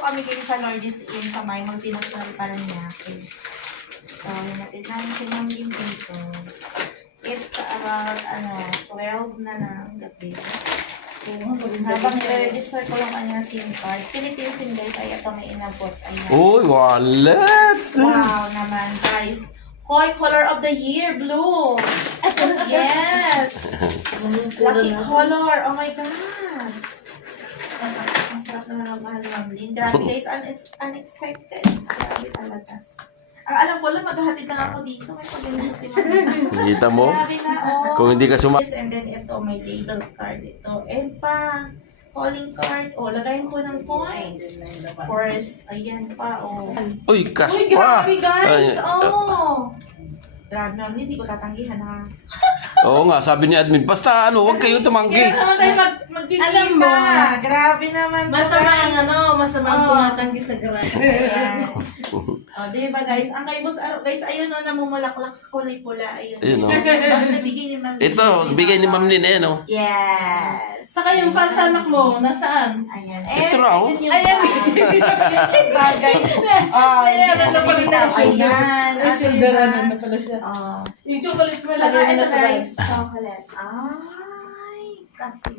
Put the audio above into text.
kami kayo sa Lord's Inn sa may multinational Paranaque. So, hinatid namin si Ma'am Lim dito. It's about, 12 na ng gabi. Habang i-register ko yung kanya SIM card. Philippine SIM guys, ay ito may inabot. Ayan. Uy, wallet! Wow naman guys. Koi color of the year, blue. Yes. Lucky color. Oh my gosh. Ang sarap naman ang mahal ng Lin. Grabe guys, unexpected. Grabe talaga. Ang alam ko lang, maghahatid lang ako dito. May pagaling si Mama. Kita mo? Grabe na, oh. Kung hindi ka And then ito, may label card ito. And pa, calling card. Oh, lagayin ko ng points. Of course, ayan pa, oh. Uy, kas Uy, pa! grabe guys! Ay, Oh! Grabe naman, hindi ko tatanggihan ha. Oo nga, sabi ni admin, basta huwag kayo tumanggi. Kaya naman tayo magkikita. Alam mo, Grabe naman to, Masama guys. ang masama ang tumatanggi sa garage. Ayan. O, di ba guys? Ang kay Boss Aro, guys, ayun o, namumulaklak sa kulay pula. Ayun. Ayun, oh. Nabigay ni Ma'am. Ito, bigay ni Ma'am Lin, no? Yes. Saka yung pansanak mo, nasaan? Ayan. Ito raw. Ayan. Diba guys? Oh, Ayan, hindi ano pala na, shoulder. Ayan. Ay, shoulder, ano pala siya. Oh. Yung chocolate mo, Saka lagay mo ito na sa guys, bag. chocolate. Ay, kasi